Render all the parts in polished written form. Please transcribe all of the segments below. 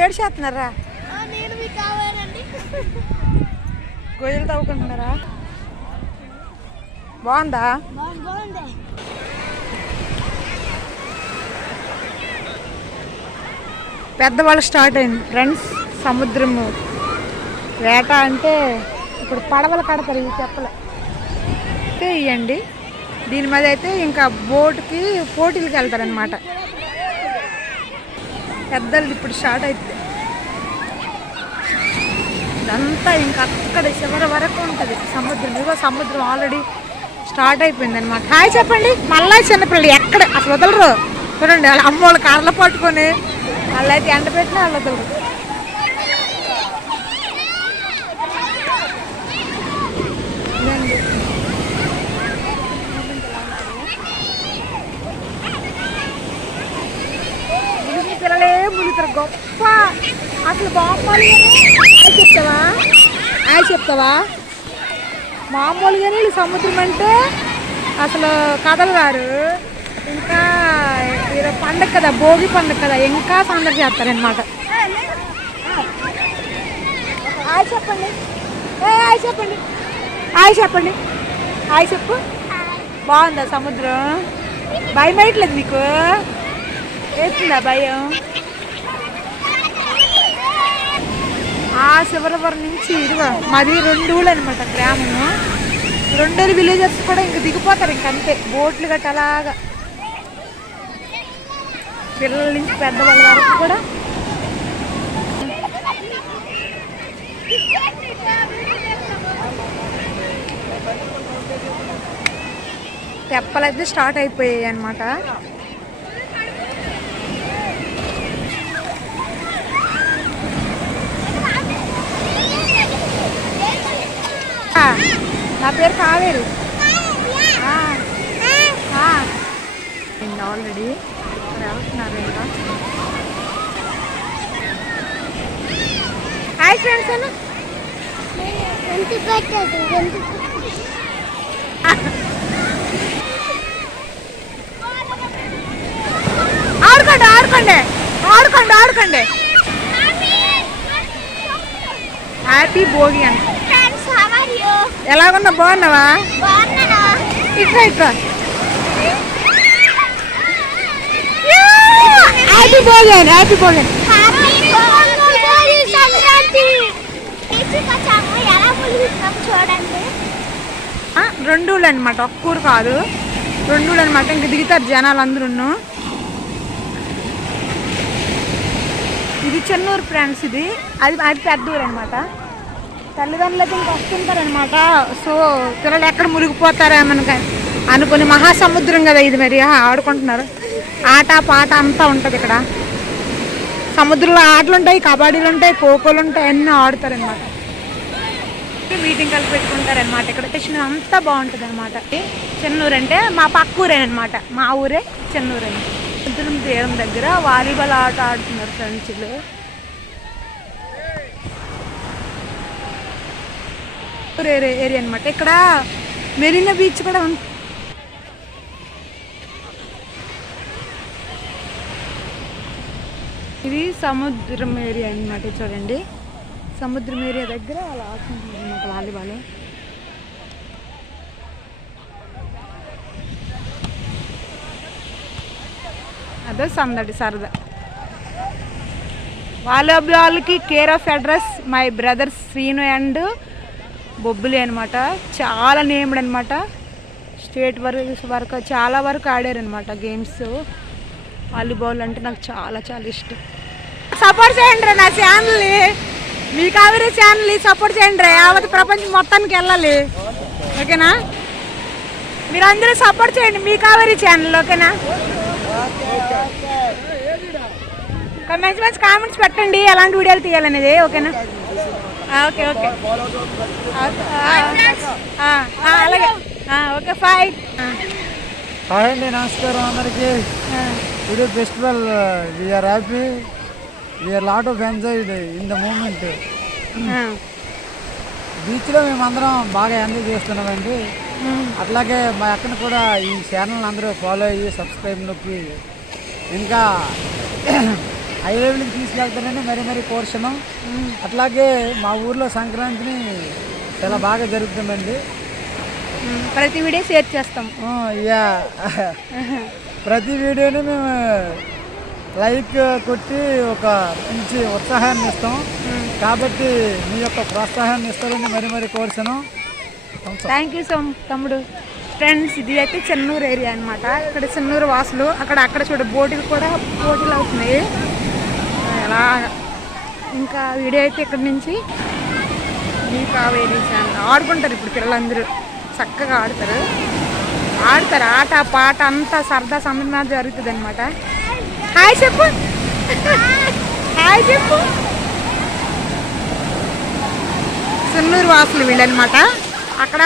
ఏడు చేస్తున్నారా? గొయ్యలు తవ్వుకుంటున్నారా? బాగుందా? పెద్దవాళ్ళు స్టార్ట్ అయింది ఫ్రెండ్స్. సముద్రము వేట అంటే ఇప్పుడు పడవలు కడతారు ఇవి చెప్పలే ఇవ్వండి. దీని మీద అయితే ఇంకా బోటుకి పోటీలకు వెళ్తారనమాట. పెద్దలు ఇప్పుడు స్టార్ట్ అవుతుంది. ఇదంతా ఇంకా అక్కడ చివరి వరకు ఉంటుంది సముద్రం. ఇదిగో సముద్రం ఆల్రెడీ స్టార్ట్ అయిపోయింది అనమాట. హాయ్ చెప్పండి. మళ్ళీ చిన్నపిల్లలు ఎక్కడ అసలు వదలరు చూడండి. వాళ్ళ అమ్మ వాళ్ళు కర్రలు పట్టుకొని వాళ్ళైతే ఎండ పెట్టినా వాళ్ళు వదలరు. పిల్లలే ములుగుతారు గొప్ప. అసలు బాగుంది. చెప్తావా? చెప్తావా? మామూలుగానే సముద్రం అంటే అసలు కథలు రారు. ఇంకా ఏదో పండగ కదా, భోగి పండగ కదా, ఇంకా సందడి చేస్తారనమాట. చెప్పండి. చెప్పండి. చెప్పండి. చెప్పు. బాగుందా సముద్రం? భయం వేయట్లేదు మీకు? వేస్తుందా భయం? ఆ శివరవరం నుంచి ఇదిగో మాది 2 ఊళ్ళు అనమాట గ్రామము. 2 విలేజెస్ కూడా ఇంక దిగిపోతారు ఇంకంతే. బోట్లు గట్ట అలాగా పిల్లల నుంచి పెద్దవాళ్ళ వరకు కూడా. తెప్పలైతే స్టార్ట్ అయిపోయాయి అనమాట. నా పేరు కావేరు. ఆల్రెడీ వెళ్తున్నారు ఇంకా. హాయ్ ఫ్రెండ్స్ అన్న. ఆడుకోండి ఆడుకోండి ఆడుకోండి ఆడుకోండి. హ్యాపీ భోగి అంట. ఎలాగున్నా? బాగున్నావా? ఇట్లా ఇట్లా. హ్యాపీ భోగి. హ్యాపీ భోగి. 2 ఊళ్ళు అనమాట, ఒక్క ఊరు కాదు. 2 ఊళ్ళు అనమాట. ఇంక దిగుతారు జనాలు అందరూ. ఇది చెన్నూరు ఫ్రెండ్స్. ఇది అది పెద్ద ఊరు అనమాట. తల్లిదండ్రులకి ఇంకా వస్తుంటారనమాట. సో పిల్లలు ఎక్కడ మునిగిపోతారేమని అనుకుని, మహాసముద్రం కదా ఇది, మరి ఆడుకుంటున్నారు. ఆట పాట అంతా ఉంటుంది ఇక్కడ. సముద్రంలో ఆటలు ఉంటాయి, కబడ్డీలు ఉంటాయి, ఖోఖోలు ఉంటాయి, అన్నీ ఆడుతారనమాట. మీటింగ్ కలిపి పెట్టుకుంటారనమాట. ఇక్కడ స్టేషన్ అంతా బాగుంటుంది అనమాట. చెన్నూరు అంటే మా పక్క ఊరేనమాట. మా ఊరే చెన్నూరు అని. సముద్రం తీరం దగ్గర వాలీబాల్ ఆట ఆడుతున్నారు ఫ్రెండ్స్లు. ఏరియా అనమాట. ఇక్కడ మెరీనా బీచ్ కూడా ఉంది. ఇది సముద్రం ఏరియా అనమాట. చూడండి, సముద్రం ఏరియా దగ్గర అలా ఆడుకుంటుంది అనమాట వాలీబాల్. అదే సందడి సరదా. వాలీబాల్కి care of address my brothers Srinu and Bobbuli అనమాట. చాలా నేమ్డ్ అనమాట. స్టేట్ వరకు చాలా వరకు ఆడారనమాట గేమ్స్. వాలీబాల్ అంటే నాకు చాలా చాలా ఇష్టం. సపోర్ట్ చేయండి నా ఛానల్ని. మీ కావేరీ ఛానల్ని సపోర్ట్ చేయండి. యావత్ ప్రపంచం మొత్తానికి వెళ్ళాలి. ఓకేనా? మీరు అందరూ సపోర్ట్ చేయండి మీ కావేరీ ఛానల్. ఓకేనా? మంచి మంచి కామెంట్స్ పెట్టండి ఎలాంటి వీడియోలు తీయాలనేది. ఓకేనా? ఓకే ఓకే అలాగే. Okay bye. హాయ్ అండి, నమస్కారం అందరికీ. Today festival we are happy, we are lot of enjoyed in the moment. బీచ్లో మేమందరం బాగా ఎంజాయ్ చేస్తున్నామండి. అట్లాగే మా అక్కను కూడా ఈ ఛానల్ అందరూ ఫాలో అయ్యి సబ్స్క్రైబ్ నొక్కి ఇంకా హై లెవెల్కి తీసుకెళ్తారని మరి కోరుతున్నాం. అట్లాగే మా ఊర్లో సంక్రాంతిని చాలా బాగా జరుగుతుందండి. ప్రతి వీడియో షేర్ చేస్తాం. యా ప్రతి వీడియోని మేము లైక్ కొట్టి ఒక మంచి ఉత్సాహాన్ని ఇస్తాం. కాబట్టి మీ యొక్క ప్రోత్సాహాన్ని ఇస్తారని మరి కోరుతున్నాం. థ్యాంక్ యూ సో తమ్ముడు. ఫ్రెండ్స్, ఇది అయితే చెన్నూరు ఏరియా అనమాట. ఇక్కడ చెన్నూరు వాసులు అక్కడ చూడ పోటీలు అవుతున్నాయి. ఎలా ఇంకా వీడియో అయితే ఇక్కడి నుంచి మీ కావేరీ ఛానల్ ఆడుకుంటారు. ఇప్పుడు పిల్లలందరూ చక్కగా ఆడతారు. ఆట పాట అంతా సరదా సందడి మీద జరుగుతుంది అనమాట. హాయ్ చెప్పు, హాయ్ చెప్పు. చెన్నూరు వాసులు వీళ్ళనమాట. అక్కడ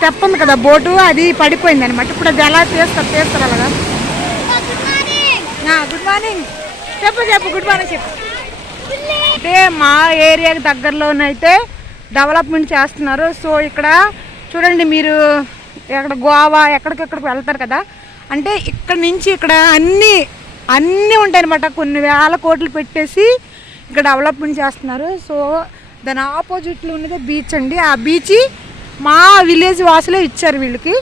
తెప్పంది కదా బోటు, అది పడిపోయింది అనమాట. ఇప్పుడు అది ఎలా తీస్తారు అలాగా. గుడ్ మార్నింగ్ చెప్పు గుడ్ మార్నింగ్ చెప్పు. అంటే మా ఏరియాకి దగ్గరలోనైతే డెవలప్మెంట్ చేస్తున్నారు. సో ఇక్కడ చూడండి, మీరు ఇక్కడ గోవా ఎక్కడికెక్కడికి వెళ్తారు కదా, అంటే ఇక్కడ నుంచి ఇక్కడ అన్నీ ఉంటాయి అనమాట. కొన్ని వేల కోట్లు పెట్టేసి ఇక్కడ డెవలప్మెంట్ చేస్తున్నారు. సో దాని ఆపోజిట్లో ఉన్నదే బీచ్ అండి. ఆ బీచ్ మా విలేజ్ వాసులే ఇచ్చారు వీళ్ళకి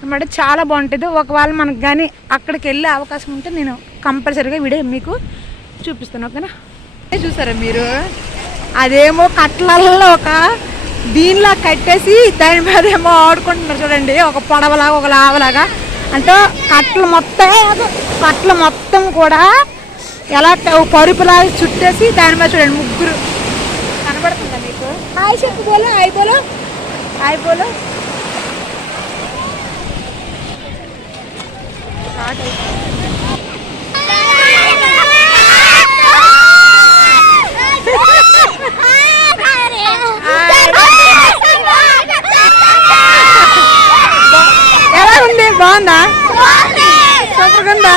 అనమాట. చాలా బాగుంటుంది. ఒకవేళ మనకు కానీ అక్కడికి వెళ్ళే అవకాశం ఉంటే నేను కంపల్సరీగా వీడియో మీకు చూపిస్తాను, ఓకేనా. చూసారా మీరు, అదేమో కట్లల్లో ఒక దీనిలా కట్టేసి దాని మీద ఏమో ఆడుకుంటున్నారు చూడండి. ఒక పొడవలాగా ఒక లావలాగా, అంటే కట్లు మొత్తం కూడా ఎలా పరుపులాగా చుట్టేసి దాని మీద చూడండి. ముగ్గురు కనబడుతుందా మీకు? హాయ్ చెప్పు బోలో, హాయ్ బోలో, హాయ్ బోలో. ఎలా ఉంది? బాగుందా? సూపర్గా ఉందా?